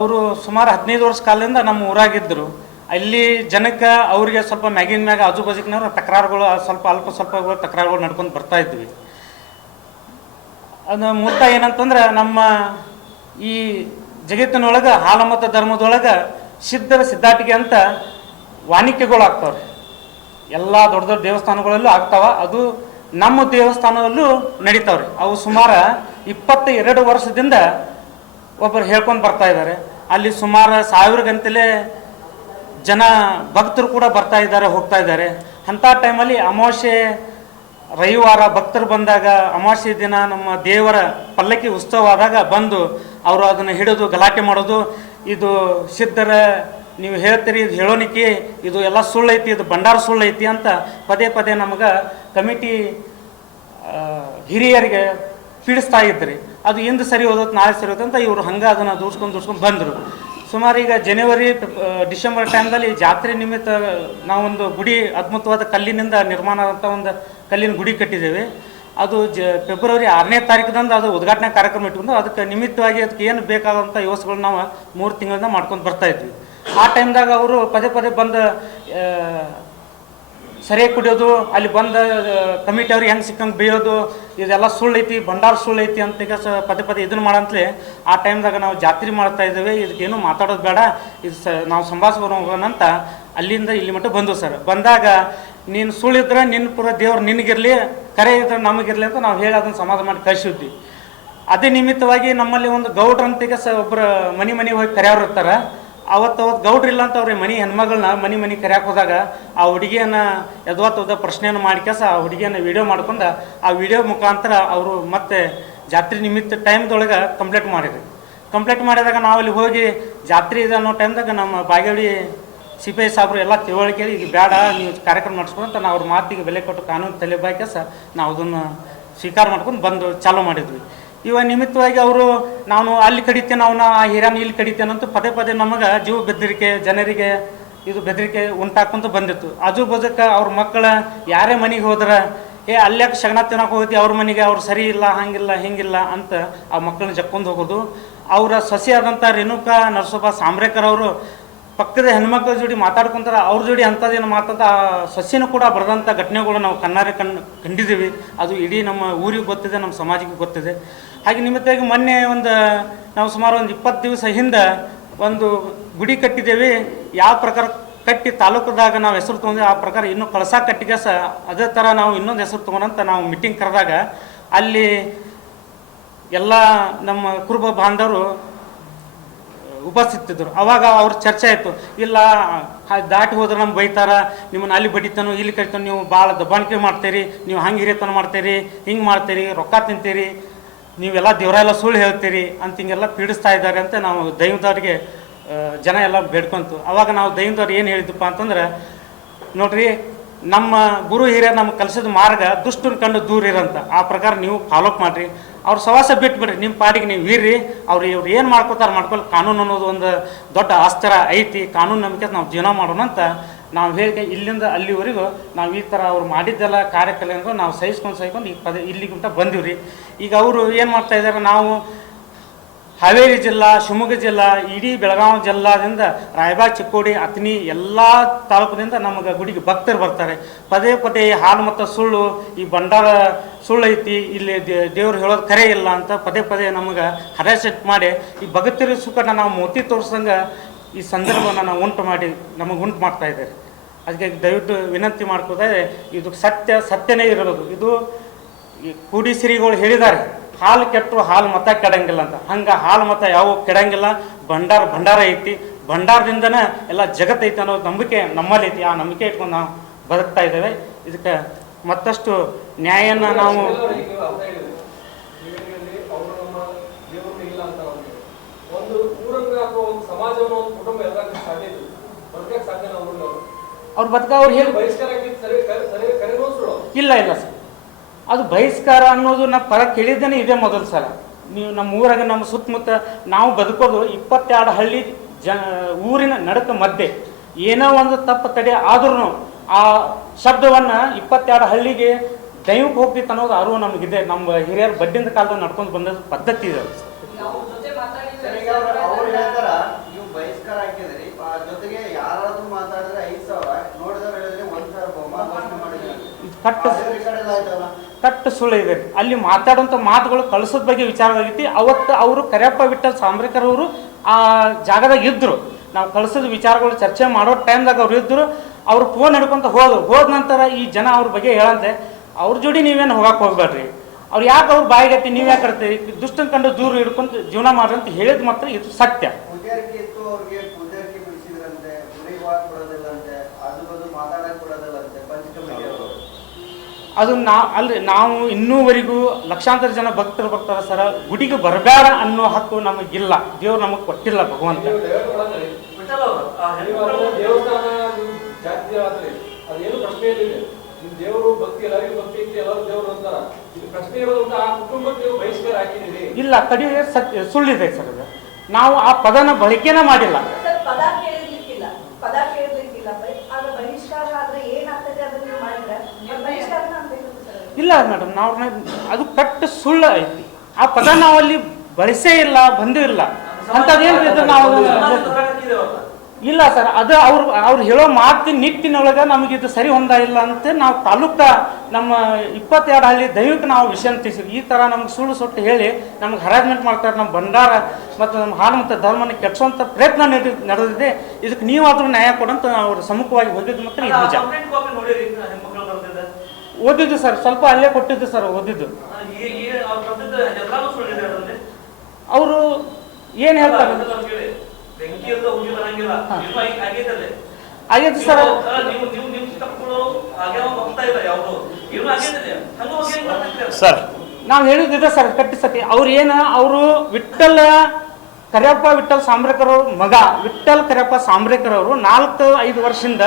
ಅವರು ಸುಮಾರು 15 ವರ್ಷ ಕಾಲದಿಂದ ನಮ್ಮ ಊರಾಗಿದ್ದರು. ಅಲ್ಲಿ ಜನಕ್ಕೆ ಅವರಿಗೆ ಸ್ವಲ್ಪ ಮ್ಯಾಗಿನ ಮ್ಯಾಗ ಆಜು ಬಾಜುಕಿನವ್ರು ತಕರಾರುಗಳು ಸ್ವಲ್ಪ ಸ್ವಲ್ಪ ತಕರಾರುಗಳು ನಡ್ಕೊಂಡು ಬರ್ತಾ ಇದ್ವಿ. ಅದು ಮೂಲತಃ ಏನಂತಂದ್ರೆ ನಮ್ಮ ಈ ಜಗತ್ತಿನೊಳಗೆ ಹಾಲಮತ ಧರ್ಮದೊಳಗೆ ಸಿದ್ಧಾಟಿಕೆ ಅಂತ ವಾಣಿಕೆಗಳು ಆಗ್ತಾವ್ರಿ. ಎಲ್ಲ ದೊಡ್ಡ ದೊಡ್ಡ ದೇವಸ್ಥಾನಗಳಲ್ಲೂ ಆಗ್ತಾವ, ಅದು ನಮ್ಮ ದೇವಸ್ಥಾನದಲ್ಲೂ ನಡೀತಾವ್ರಿ. ಅವು ಸುಮಾರು 22 ವರ್ಷದಿಂದ ಒಬ್ಬರು ಹೇಳ್ಕೊಂಡು ಬರ್ತಾ ಇದ್ದಾರೆ. ಅಲ್ಲಿ ಸುಮಾರು 1000 ಗಂಟಲೆ ಜನ ಭಕ್ತರು ಕೂಡ ಬರ್ತಾ ಇದ್ದಾರೆ, ಹೋಗ್ತಾ ಇದ್ದಾರೆ. ಅಂಥ ಟೈಮಲ್ಲಿ ಅಮಾವಾಸ್ಯೆ ರವಿವಾರ ಭಕ್ತರು ಬಂದಾಗ, ಅಮಾವಾಸ್ಯೆ ದಿನ ನಮ್ಮ ದೇವರ ಪಲ್ಲಕ್ಕಿ ಉತ್ಸವ ಆದಾಗ ಬಂದು ಅವರು ಅದನ್ನು ಹಿಡಿದು ಗಲಾಟೆ ಮಾಡೋದು, ಇದು ಸಿದ್ಧರ ನೀವು ಹೇಳ್ತೀರಿ, ಇದು ಹೇಳೋನಿಕೆ, ಇದು ಎಲ್ಲ ಸುಳ್ಳೈತಿ, ಇದು ಭಂಡಾರ ಸುಳ್ಳೈತಿ ಅಂತ ಪದೇ ಪದೇ ನಮಗೆ ಕಮಿಟಿ ಹಿರಿಯರಿಗೆ ಪೀಡಿಸ್ತಾ ಇದ್ರಿ. ಅದು ಎಂದು ಸರಿ ಹೋದತ್ತು, ನಾಳೆ ಸರಿ ಹೋದಂತ ಇವರು ಹಂಗೆ ಅದನ್ನು ದೂಡ್ಸ್ಕೊಂಡು ಬಂದರು. ಸುಮಾರು ಈಗ ಜನವರಿ ಡಿಸೆಂಬರ್ ಟೈಮ್ದಲ್ಲಿ ಜಾತ್ರೆ ನಿಮಿತ್ತ ನಾವೊಂದು ಗುಡಿ ಅದ್ಭುತವಾದ ಕಲ್ಲಿನಿಂದ ನಿರ್ಮಾಣ ಆದಂಥ ಒಂದು ಕಲ್ಲಿನ ಗುಡಿ ಕಟ್ಟಿದ್ದೇವೆ. ಅದು ಫೆಬ್ರವರಿ 6ನೇ ತಾರೀಕಿದಂದು ಅದು ಉದ್ಘಾಟನಾ ಕಾರ್ಯಕ್ರಮ ಇಟ್ಕೊಂಡು ಅದಕ್ಕೆ ನಿಮಿತ್ತವಾಗಿ ಅದಕ್ಕೆ ಏನು ಬೇಕಾದಂಥ ವ್ಯವಸ್ಥೆಗಳು ನಾವು 3 ತಿಂಗಳಿಂದ ಮಾಡ್ಕೊಂಡು ಬರ್ತಾಯಿದ್ವಿ. ಆ ಟೈಮ್ದಾಗ ಅವರು ಪದೇ ಪದೇ ಬಂದು ಸರಿಯಾಗಿ ಕುಡಿಯೋದು, ಅಲ್ಲಿ ಬಂದ ಕಮಿಟಿ ಅವ್ರಿಗೆ ಹೆಂಗೆ ಸಿಕ್ಕಂಗೆ ಬೇಯೋದು, ಇದೆಲ್ಲ ಸುಳ್ಳೈತಿ, ಭಂಡಾರ ಸುಳ್ಳೈತಿ ಅಂತ ಈಗ ಪದೇ ಪದೇ ಇದನ್ನು ಮಾಡಂತಲೇ ಆ ಟೈಮ್ದಾಗ ನಾವು ಜಾತ್ರೆ ಮಾಡ್ತಾ ಇದ್ದೇವೆ, ಇದಕ್ಕೇನು ಮಾತಾಡೋದು ಬೇಡ, ಇದು ನಾವು ಸಂಭಾಷಣೆ ಹೋಗೋಣ ಅಂತ ಅಲ್ಲಿಂದ ಇಲ್ಲಿ ಮಟ್ಟ ಬಂದು ಸರ್. ಬಂದಾಗ ನೀನು ಸುಳ್ಳಿದ್ರೆ ನಿನ್ನ ಪೂರ ದೇವ್ರು ನಿನಗಿರಲಿ, ಕರೆ ಇದ್ರೆ ನಮಗಿರಲಿ ಅಂತ ನಾವು ಹೇಳಿ ಅದನ್ನು ಸಮಾಧಾನ ಮಾಡಿ ಕಳಿಸಿದ್ವಿ. ಅದೇ ನಿಮಿತ್ತವಾಗಿ ನಮ್ಮಲ್ಲಿ ಒಂದು ಗೌಡ್ರಂತಿಗೆ ಒಬ್ಬರು ಮನೆ ಹೋಗಿ ಕರೆಯವ್ರು ಇರ್ತಾರೆ. ಅವತ್ತು ಗೌಡ್ರಿಲ್ಲ ಅಂತ ಅವ್ರಿಗೆ ಹೆಣ್ಮಗಳನ್ನ ಮನೆ ಕರೆಯಕ್ಕೆ ಹೋದಾಗ ಆ ಹುಡುಗಿಯನ್ನು ಯದ್ವಾತದ ಪ್ರಶ್ನೆಯನ್ನು ಮಾಡಿಕೆಸ ಆ ಹುಡುಗಿಯನ್ನು ವಿಡಿಯೋ ಮಾಡ್ಕೊಂಡು ಆ ವಿಡಿಯೋ ಮುಖಾಂತರ ಅವರು ಮತ್ತೆ ಜಾತ್ರೆ ನಿಮಿತ್ತ ಟೈಮ್ದೊಳಗೆ ಕಂಪ್ಲೇಂಟ್ ಮಾಡಿದಾಗ ನಾವು ಅಲ್ಲಿ ಹೋಗಿ ಜಾತ್ರೆ ಇದೆ ಅನ್ನೋ ಟೈಮ್ದಾಗ ನಮ್ಮ ಬಾಗೇವಾಡಿ CPI ಸಾಬ್ರು ಎಲ್ಲ ತಿಳುವಳಿಕೆ, ಈಗ ಬೇಡ ನೀವು ಕಾರ್ಯಕ್ರಮ ನಡೆಸ್ಕೊಂತ ನಾವು ಅವ್ರ ಮಾತಿಗೆ ಬೆಲೆ ಕೊಟ್ಟು ಕಾನೂನು ತಲೆಬಾಕೆಸ ನಾವು ಅದನ್ನು ಸ್ವೀಕಾರ ಮಾಡ್ಕೊಂಡು ಬಂದು ಚಾಲೂ ಮಾಡಿದ್ವಿ. ಇವಾಗ ನಿಮಿತ್ತವಾಗಿ ಅವರು ನಾನು ಅಲ್ಲಿ ಕಡಿತೇನೆ, ಅವನ ಆ ಹಿರಿಯನ ಇಲ್ಲಿ ಕಡಿತೇನೆ ಅಂತ ಪದೇ ಪದೇ ನಮಗೆ ಜೀವ ಬೆದರಿಕೆ, ಜನರಿಗೆ ಇದು ಬೆದರಿಕೆ ಉಂಟಾಕೊಂತ ಬಂದಿತ್ತು. ಆಜು ಬಾಜುಕ ಅವ್ರ ಮಕ್ಕಳ ಯಾರೇ ಮನೆಗೆ ಹೋದ್ರೆ ಅಲ್ಯಾಕೆ ಶಗಣ ತಿನ್ನೋಕೆ ಹೋಗಿ ಅವ್ರ ಮನೆಗೆ ಅವ್ರು ಸರಿ ಇಲ್ಲ, ಹಂಗಿಲ್ಲ ಹಿಂಗಿಲ್ಲ ಅಂತ ಆ ಮಕ್ಕಳನ್ನ ಜಕ್ಕೊಂಡು ಹೋಗೋದು. ಅವರ ಸೊಸೆ ಆದಂಥ ರೇಣುಕಾ ನರಸೋಬ ಸಾಂಬ್ರೇಕರ್ ಅವರು ಪಕ್ಕದ ಹೆಣ್ಮಕ್ಳ ಜೋಡಿ ಮಾತಾಡ್ಕೊಂತಾರೆ, ಅವ್ರ ಜೋಡಿ ಅಂಥದ್ದೇನು ಮಾತಂತ ಆ ಸೊಸೆನೂ ಕೂಡ ಬರೆದಂಥ ಘಟನೆಗಳು ನಾವು ಕಂಡಿದ್ದೀವಿ. ಅದು ಇಡೀ ನಮ್ಮ ಊರಿಗೆ ಗೊತ್ತಿದೆ, ನಮ್ಮ ಸಮಾಜಕ್ಕೆ ಗೊತ್ತಿದೆ. ಹಾಗೆ ನಿಮಿತ್ತವಾಗಿ ಮೊನ್ನೆ ನಾವು ಸುಮಾರು ಒಂದು 20 ದಿವಸ ಹಿಂದೆ ಒಂದು ಗುಡಿ ಕಟ್ಟಿದ್ದೇವೆ. ಯಾವ ಪ್ರಕಾರ ಕಟ್ಟಿ ತಾಲೂಕದಾಗ ನಾವು ಹೆಸರು ತೊಗೊಂಡು ಆ ಪ್ರಕಾರ ಇನ್ನೂ ಕಳಸ ಕಟ್ಟಿಗೆ ಅದೇ ಥರ ನಾವು ಇನ್ನೊಂದು ಹೆಸರು ತೊಗೊಂಡಂತ ನಾವು ಮೀಟಿಂಗ್ ಕರೆದಾಗ ಅಲ್ಲಿ ಎಲ್ಲ ನಮ್ಮ ಕುರುಬ ಬಾಂಧವರು ಉಪಸ್ಥಿತಿದ್ದರು. ಅವಾಗ ಅವ್ರ ಚರ್ಚೆ ಆಯಿತು, ಇಲ್ಲ ದಾಟಿ ಹೋದ್ರೆ ನಮ್ಗೆ ಬೈತಾರ, ನಿಮ್ಮನ್ನು ಅಲ್ಲಿ ಬಡಿತಾನೋ ಇಲ್ಲಿ ಕರಿತಾನೋ, ನೀವು ಭಾಳ ದಬ್ಬಾಣಿಕೆ ಮಾಡ್ತೀರಿ, ನೀವು ಹಂಗೆ ಹಿರಿಯತನ ಮಾಡ್ತೀರಿ, ಹಿಂಗೆ ಮಾಡ್ತೀರಿ, ರೊಕ್ಕ ತಿಂತೀರಿ, ನೀವೆಲ್ಲ ದೇವರೆಲ್ಲ ಸುಳ್ಳು ಹೇಳ್ತೀರಿ ಅಂತ ಹಿಂಗೆಲ್ಲ ಪೀಡಿಸ್ತಾ ಇದ್ದಾರೆ ಅಂತ ನಾವು ದೈವದವ್ರಿಗೆ ಜನ ಎಲ್ಲ ಬೇಡ್ಕೊಂತು. ಅವಾಗ ನಾವು ದೈವದವ್ರು ಏನು ಹೇಳಿದ್ದಪ್ಪ ಅಂತಂದ್ರೆ, ನೋಡ್ರಿ ನಮ್ಮ ಗುರು ಹಿರಿಯರು ನಮ್ಗೆ ಕಲಿಸಿದ ಮಾರ್ಗ ದುಷ್ಟನ ಕಂಡು ದೂರ ಇರಂತ, ಆ ಪ್ರಕಾರ ನೀವು ಫಾಲೋಅಪ್ ಮಾಡಿರಿ, ಅವ್ರ ಸವಾಸ ಬಿಟ್ಬಿಡ್ರಿ, ನಿಮ್ಮ ಪಾಡಿಗೆ ನೀವು ಇರ್ರಿ, ಇವ್ರು ಏನು ಮಾಡ್ಕೊತಾರೆ ಕಾನೂನು ಅನ್ನೋದು ಒಂದು ದೊಡ್ಡ ಆಸ್ತರ ಐತಿ, ಕಾನೂನು ನಂಬಿಕೆ ನಾವು ಜೀವನ ಮಾಡೋಣ ಅಂತ ನಾವು ಹೇಳಿ ಇಲ್ಲಿಂದ ಅಲ್ಲಿವರೆಗೂ ನಾವು ಈ ಥರ ಅವ್ರು ಮಾಡಿದ್ದೆಲ್ಲ ಕಾರ್ಯಕ್ರಮ ನಾವು ಸಹಿಸ್ಕೊಂಡು ಈಗ ಇಲ್ಲಿಗಿಂತ ಬಂದೀವ್ರಿ. ಈಗ ಅವರು ಏನು ಮಾಡ್ತಾ ಇದ್ದಾರೆ, ನಾವು ಹಾವೇರಿ ಜಿಲ್ಲಾ, ಶಿವಮೊಗ್ಗ ಜಿಲ್ಲಾ, ಇಡೀ ಬೆಳಗಾವಿ ಜಿಲ್ಲಾದಿಂದ ರಾಯಬಾಗ್, ಚಿಕ್ಕೋಡಿ, ಅತನಿ ಎಲ್ಲ ತಾಲೂಕಿನಿಂದ ನಮಗೆ ಗುಡಿಗೆ ಭಕ್ತರು ಬರ್ತಾರೆ. ಪದೇ ಪದೇ ಹಾಲು ಮತ್ತು ಸುಳ್ಳು, ಈ ಭಂಡಾರ ಸುಳ್ಳು ಐತಿ, ಇಲ್ಲಿ ದೇವ್ರು ಹೇಳೋದು ಕರೆ ಇಲ್ಲ ಅಂತ ಪದೇ ಪದೇ ನಮಗೆ ಹರಾಸೆಟ್ ಮಾಡಿ ಈ ಭಗತಿರ ಸುಖನ ನಾವು ಮೋತಿ ತೋರಿಸ್ದಂಗೆ ಈ ಸಂದರ್ಭವನ್ನು ನಾವು ನಮಗೆ ಉಂಟು ಮಾಡ್ತಾ ಇದ್ದಾರೆ. ಅದಕ್ಕೆ ದಯವಿಟ್ಟು ವಿನಂತಿ ಮಾಡ್ಕೋದೆ, ಇದು ಸತ್ಯನೇ ಇರಬೇಕು. ಇದು ಕೂಡಿ ಶ್ರೀಗಳು ಹೇಳಿದ್ದಾರೆ, ಹಾಲು ಕೆಟ್ಟರು ಹಾಲು ಮತ ಕೆಡಂಗಿಲ್ಲ ಅಂತ. ಹಂಗೆ ಹಾಲು ಮತ ಯಾವ ಕೆಡಂಗಿಲ್ಲ, ಭಂಡಾರ ಐತಿ, ಭಂಡಾರದಿಂದನೇ ಎಲ್ಲ ಜಗತ್ತೈತಿ ಅನ್ನೋ ನಂಬಿಕೆ ನಮ್ಮಲ್ಲಿ ಐತಿ. ಆ ನಂಬಿಕೆ ಇಟ್ಕೊಂಡು ನಾವು ಬದುಕ್ತಾ ಇದ್ದೇವೆ. ಇದಕ್ಕೆ ಮತ್ತಷ್ಟು ನ್ಯಾಯನ ನಾವು ಅವ್ರ ಬದುಕ ಅವ್ರು ಹೇಳಿ ಇಲ್ಲ ಸರ್, ಅದು ಬಹಿಷ್ಕಾರ ಅನ್ನೋದು ನಾವು ಪರ ಕೇಳಿದ್ದೇನೆ ಇದೇ ಮೊದಲು ಸಲ. ನೀವು ನಮ್ಮ ಊರಾಗ ನಮ್ಮ ಸುತ್ತಮುತ್ತ ನಾವು ಬದುಕೋದು 22 ಹಳ್ಳಿ ಊರಿನ ನಡಕ ಮಧ್ಯೆ ಏನೋ ಒಂದು ತಪ್ಪು ತಡೆ ಆದ್ರೂ ಆ ಶಬ್ದವನ್ನು 22 ಹಳ್ಳಿಗೆ ದೈವಕ್ಕೆ ಹೋಗ್ತಿತ್ತು ಅನ್ನೋದು ಅರಿವು ನಮಗಿದೆ. ನಮ್ಮ ಹಿರಿಯರು ಬಡ್ಡಿಂದ ಕಾಲದಲ್ಲಿ ನಡ್ಕೊಂಡು ಬಂದ ಪದ್ಧತಿ ಇದೆ. ಕಟ್ಟು ಸುಳ್ಳು ಇದೆ. ಅಲ್ಲಿ ಮಾತಾಡುವಂಥ ಮಾತುಗಳು ಕಳಿಸೋದ ಬಗ್ಗೆ ವಿಚಾರವಾಗೈತಿ. ಅವತ್ತು ಅವರು ಕರಿಯಪ್ಪ ವಿಠಲ್ ಸಾಂಬ್ರೇಕರ್ ಅವರು ಆ ಜಾಗದಾಗ ಇದ್ದರು. ನಾವು ಕಳಿಸೋದು ವಿಚಾರಗಳು ಚರ್ಚೆ ಮಾಡೋ ಟೈಮ್ದಾಗ ಅವ್ರು ಇದ್ದರು. ಅವ್ರು ಫೋನ್ ಹಿಡ್ಕೊಂತ ಹೋದ ನಂತರ ಈ ಜನ ಅವ್ರ ಬಗ್ಗೆ ಹೇಳಂತೆ, ಅವ್ರ ಜೋಡಿ ನೀವೇನು ಹೋಗಕ್ಕೆ ಹೋಗ್ಬೇಡ್ರಿ, ಅವ್ರು ಯಾಕೆ ಅವ್ರು ಬಾಯಿಗತ್ತಿ ನೀವು ಯಾಕೆ ಕರ್ತೀರಿ, ದುಷ್ಟನ್ ಕಂಡು ದೂರ ಹಿಡ್ಕೊಂತ ಜೀವನ ಮಾಡ್ರಿ ಅಂತ ಹೇಳಿದ್ ಮಾತ್ರ ಇದು ಸತ್ಯ. ಅದು ನಾವು ಇನ್ನೂವರೆಗೂ ಲಕ್ಷಾಂತರ ಜನ ಭಕ್ತರು ಬರ್ತಾರೆ ಸರ್. ಗುಡಿಗೆ ಬರಬೇಡ ಅನ್ನೋ ಹಕ್ಕು ನಮಗಿಲ್ಲ, ದೇವ್ರು ನಮಗೆ ಕೊಟ್ಟಿಲ್ಲ ಭಗವಂತ. ಇಲ್ಲ, ಕಡಿಮೆ ಸುಳ್ಳಿದೆ ಸರ್. ಅದು ನಾವು ಆ ಪದನ ಬಳಕೆನ ಮಾಡಿಲ್ಲ. ಇಲ್ಲ ಮೇಡಮ್, ನಾವು ಅದು ಕಟ್ಟು ಸುಳ್ಳು ಐತಿ. ಆ ಪದ ನಾವಲ್ಲಿ ಬಳಸೇ ಇಲ್ಲ, ಬಂದೂ ಇಲ್ಲ. ಅಂಥದ್ದೇನು ನಾವು ಇಲ್ಲ ಸರ್. ಅದು ಅವ್ರು ಹೇಳೋ ಮಾತಿನ ನಿಟ್ಟಿನೊಳಗೆ ನಮಗಿದು ಸರಿ ಹೊಂದ ಇಲ್ಲ ಅಂತ ನಾವು ತಾಲೂಕ ನಮ್ಮ 22 ಹಳ್ಳಿ ದೈವಕ್ಕೆ ನಾವು ವಿಷಯ ತಿಳಿಸಿದ್ವಿ. ಈ ಥರ ನಮ್ಗೆ ಸುಳ್ಳು ಸುಟ್ಟು ಹೇಳಿ ನಮ್ಗೆ ಹರಾಜ್ಮೆಂಟ್ ಮಾಡ್ತಾರೆ. ನಮ್ಮ ಭಂಡಾರ ಮತ್ತು ನಮ್ಮ ಹಾಲು ಮತ್ತು ಧರ್ಮನ ಕೆಡಿಸುವಂಥ ಪ್ರಯತ್ನ ನಡೆದಿದೆ. ಇದಕ್ಕೆ ನೀವಾದ್ರೂ ನ್ಯಾಯ ಕೊಡಂತ ಅವ್ರ ಸಮ್ಮುಖವಾಗಿ ಹೋಗಿದ್ದು ಮಾತ್ರ ಇದು ನಿಜ. ಓದಿದ್ದು ಸರ್, ಸ್ವಲ್ಪ ಅಲ್ಲೇ ಕೊಟ್ಟಿದ್ದು ಸರ್ ಓದಿದ್ದು. ಅವರು ಏನು ಹೇಳ್ತಾರೆ ಆಗೈತೆ ಸರ್. ಸರ್ ನಾವು ಹೇಳಿದ್ದಿದೆ ಸರ್ ಕಟ್ಟಿ ಸತಿ. ಅವರು ಕರಿಯಪ್ಪ ವಿಠಲ್ ಸಾಂಬ್ರೇಕರ್ ಅವ್ರ ಮಗ ವಿಠಲ್ ಕರಿಯಪ್ಪ ಸಾಂಬ್ರೇಕರ್ ಅವರು 4-5 ವರ್ಷದಿಂದ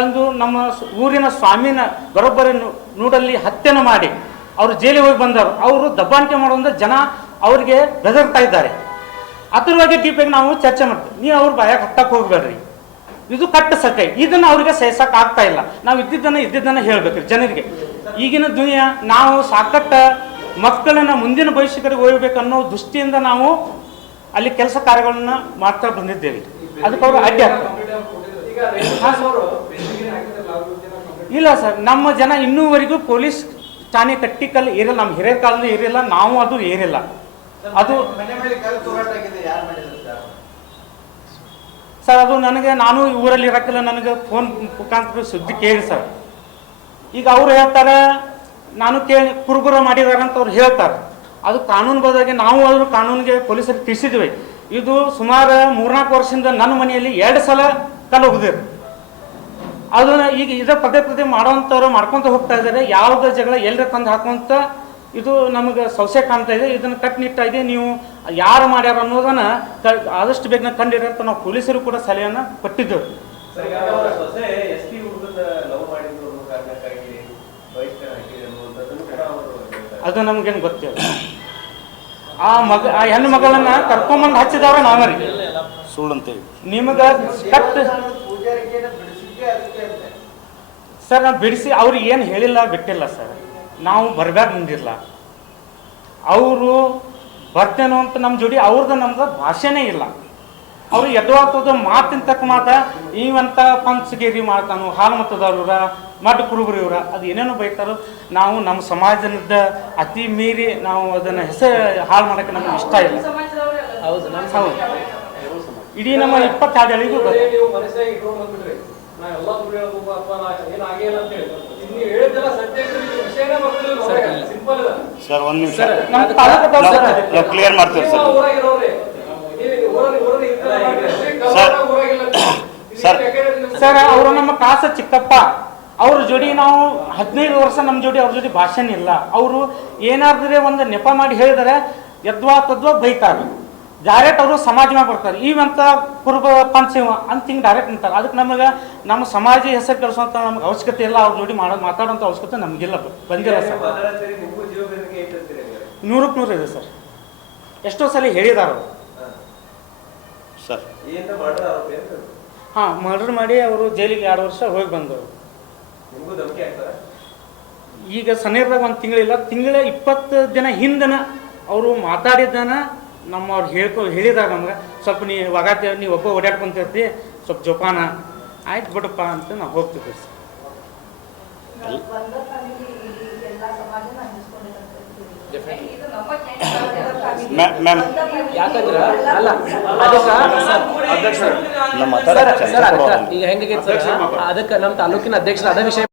ಒಂದು ನಮ್ಮ ಊರಿನ ಸ್ವಾಮಿನ ಬರೋಬ್ಬರಿ ನೂಡಲ್ಲಿ ಹತ್ಯೆನ ಮಾಡಿ ಅವರು ಜೈಲಿಗೆ ಹೋಗಿ ಬಂದವರು. ಅವರು ದಬ್ಬಾಣಿಕೆ ಮಾಡುವಂಥ ಜನ ಅವ್ರಿಗೆ ಬೆದರ್ತಾ ಇದ್ದಾರೆ. ಅದ್ರ ಬಗ್ಗೆ ಡೀಪಾಗಿ ನಾವು ಚರ್ಚೆ ಮಾಡ್ತೀವಿ. ನೀವು ಅವ್ರ ಬಾಯಾಗ ಹತ್ತಕ್ಕೆ ಹೋಗ್ಬೇಡ್ರಿ, ಇದು ಕಟ್ಟು ಸತ್ಯ. ಇದನ್ನು ಅವ್ರಿಗೆ ಸಹಿಸಕ್ಕೆ ಆಗ್ತಾ ಇಲ್ಲ. ನಾವು ಇದ್ದಿದ್ದನ್ನು ಹೇಳ್ಬೇಕ್ರಿ ಜನರಿಗೆ. ಈಗಿನ ದುನಿಯಾ ನಾವು ಸಾಕಷ್ಟು ಮಕ್ಕಳನ್ನ ಮುಂದಿನ ಭವಿಷ್ಯಕ್ಕೆ ಹೋಗ್ಬೇಕನ್ನೋ ದೃಷ್ಟಿಯಿಂದ ನಾವು ಅಲ್ಲಿ ಕೆಲಸ ಕಾರ್ಯಗಳನ್ನ ಮಾಡ್ತಾ ಬಂದಿದ್ದೇವೆ. ಅದಕ್ಕೆ ಅವರು ಅಡ್ಡಿ ಆಗ್ತಾರೆ. ಇಲ್ಲ ಸರ್, ನಮ್ಮ ಜನ ಇನ್ನೂವರೆಗೂ ಪೊಲೀಸ್ ಠಾಣೆ ಕಟ್ಟಿಕಲ್ ಏರಿಲ್ಲ. ನಮ್ಮ ಹಿರಿಯ ಕಾಲದ ಏರಿಲ್ಲ, ನಾವು ಅದು ಏರಿಲ್ಲ. ಅದು ಸರ್, ಅದು ನಾನು ಊರಲ್ಲಿ ಇರಕ್ಕಿಲ್ಲ. ನನಗೆ ಫೋನ್ ಮುಖಾಂತರ ಸುದ್ದಿ ಕೇಳಿ ಸರ್. ಈಗ ಅವ್ರು ಹೇಳ್ತಾರೆ, ನಾನು ಕೇಳಿ ಕುರುಬುರ ಮಾಡಿದಾರೆ ಅಂತ ಅವ್ರು ಹೇಳ್ತಾರೆ. ಅದು ಕಾನೂನು ಬದಲಾಗಿ ನಾವು ಆದರೂ ಕಾನೂನಿಗೆ ಪೊಲೀಸರಿಗೆ ತಿಳಿಸಿದ್ವಿ. ಇದು ಸುಮಾರು 3-4 ವರ್ಷದಿಂದ ನನ್ನ ಮನೆಯಲ್ಲಿ 2 ಸಲ ಕಲ್ಲು ಹೋಗಿದ್ರು. ಅದನ್ನ ಈಗ ಇದೇ ಪದೇ ಮಾಡೋವಂಥವ್ರು ಮಾಡ್ಕೊತ ಹೋಗ್ತಾ ಇದ್ದಾರೆ. ಯಾವುದೇ ಜಗಳ ಎಲ್ಲರ ತಂದು ಹಾಕುವಂಥ ಇದು ನಮಗೆ ಸೌಸೆ ಕಾಣ್ತಾ ಇದೆ. ಇದನ್ನು ಕಟ್ಟುನಿಟ್ಟಾಗಿ ನೀವು ಯಾರು ಮಾಡ್ಯಾರ ಅನ್ನೋದನ್ನ ಆದಷ್ಟು ಬೇಗನೆ ಕಂಡಿಡಂತ ನಾವು ಪೊಲೀಸರು ಕೂಡ ಸಲಹೆಯನ್ನು ಕೊಟ್ಟಿದ್ದೇವೆ. ಅದು ನಮ್ಗೇನು ಗೊತ್ತಿಲ್ಲ. ಆ ಹೆಣ್ಣು ಮಗಳನ್ನ ಕರ್ಕೊಂಬಂದು ಹಚ್ಚಿದವ್ರ ನಾವರಿ ಸುಳ್ಳಂತೇಳಿ ನಿಮಗೆ ಕಟ್ ಸರ್. ನಾವು ಬಿಡಿಸಿ ಅವ್ರಿಗೆ ಏನು ಹೇಳಿಲ್ಲ, ಬಿಟ್ಟಿಲ್ಲ ಸರ್. ನಾವು ಬರಬೇಕು ನಿಂದಿರಲ್ಲ. ಅವರು ಬರ್ತೇನೋ ಅಂತ ನಮ್ಮ ಜೋಡಿ ನಮ್ದು ಭಾಷೆನೇ ಇಲ್ಲ. ಅವ್ರು ಎಡ್ವಾಗ್ತದ ಮಾತಿನ ತಕ್ಕ ಮಾತ ಇವಂತ ಪಂಚಗಿರಿ ಮಾಡ್ತಾನು, ಹಾಲು ಮತದವ್ರ ಮಡ್ ಕುರುಬರು ಇವ್ರ ಅದು ಏನೇನೋ ಬೈತಾರೋ. ನಾವು ನಮ್ಮ ಸಮಾಜದ ಅತಿ ಮೀರಿ ನಾವು ಅದನ್ನ ಹೆಸರು ಹಾಳು ಮಾಡೋಕ್ಕೆ ನಮ್ಗೆ ಇಷ್ಟ ಇಲ್ಲ. ಹೌದು, ಇಡೀ ನಮ್ಮ 22 ಹಳ್ಳಿಗೂ ಸರ್ ಒಂದು ನಿಮಿಷ ಕ್ಲಿಯರ್ ಮಾಡ್ತೀವಿ ಸರ್. ಸರ್ ಅವರು ನಮ್ಮ ಕಾಸ ಚಿಕ್ಕಪ್ಪ ಅವ್ರ ಜೋಡಿ ನಾವು 15 ವರ್ಷ ನಮ್ಮ ಜೋಡಿ ಅವ್ರ ಜೋಡಿ ಭಾಷಣ ಇಲ್ಲ. ಅವರು ಏನಾದ್ರೆ ಒಂದು ನೆಪ ಮಾಡಿ ಹೇಳಿದರೆ ಯದ್ವಾ ತದ್ವಾ ಬೈತಾರೆ. ಡೈರೆಕ್ಟ್ ಅವರು ಸಮಾಜ ಮ್ಯಾಗ ಬರ್ತಾರೆ. ಇವಂತ ಕುರುಬ ಪಂಚಮ ಅಂತ ಹಿಂಗೆ ಡೈರೆಕ್ಟ್ ನಿಂತಾರೆ. ಅದಕ್ಕೆ ನಮಗೆ ನಮ್ಮ ಸಮಾಜ ಹೆಸರು ಕೆಡಿಸುವಂಥ ನಮ್ಗೆ ಅವಶ್ಯಕತೆ ಇಲ್ಲ. ಅವ್ರ ಜೋಡಿ ಮಾತಾಡುವಂಥ ಅವಶ್ಯಕತೆ ನಮಗಿಲ್ಲ, ಬಂದಿಲ್ಲ ಸರ್. 100ಕ್ಕೆ 100 ಇದೆ ಸರ್. ಎಷ್ಟೋ ಸಲ ಹೇಳಿದಾರ ಸರ್. ಹಾಂ, ಮರ್ಡರ್ ಮಾಡಿ ಅವರು ಜೈಲಿಗೆ 2 ವರ್ಷ ಹೋಗಿ ಬಂದವರು. ಈಗ ಸನೇರದಾಗ ಒಂದು ತಿಂಗಳಿಲ್ಲ, ತಿಂಗಳ 20 ದಿನ ಹಿಂದನ ಅವರು ಮಾತಾಡಿದ್ದನ ನಮ್ಮವ್ರು ಹೇಳಿದಾಗ ನಮ್ಗೆ ಸ್ವಲ್ಪ ನೀವು ಒಬ್ಬ ಓಡಾಡ್ಕೊಂತಿರ್ತಿ, ಸ್ವಲ್ಪ ಜೋಪಾನ ಆಯ್ತು ಬಿಡಪ್ಪ ಅಂತ ನಾವು ಹೋಗ್ತಿದ್ವಿ ಸರ್. ಮ್ಯಾಮ್ ಯಾಕಂದ್ರೆ ಅಲ್ಲ ಅದಕ್ಕೆ ನಮ್ಮ ಸರ್ ಅದಕ್ಕೆ ಈಗ ಹೆಂಗಾಗೈತೆ ಸರ್ ಅದಕ್ಕೆ ನಮ್ಮ ತಾಲೂಕಿನ ಅಧ್ಯಕ್ಷರ ಅದ ವಿಷಯ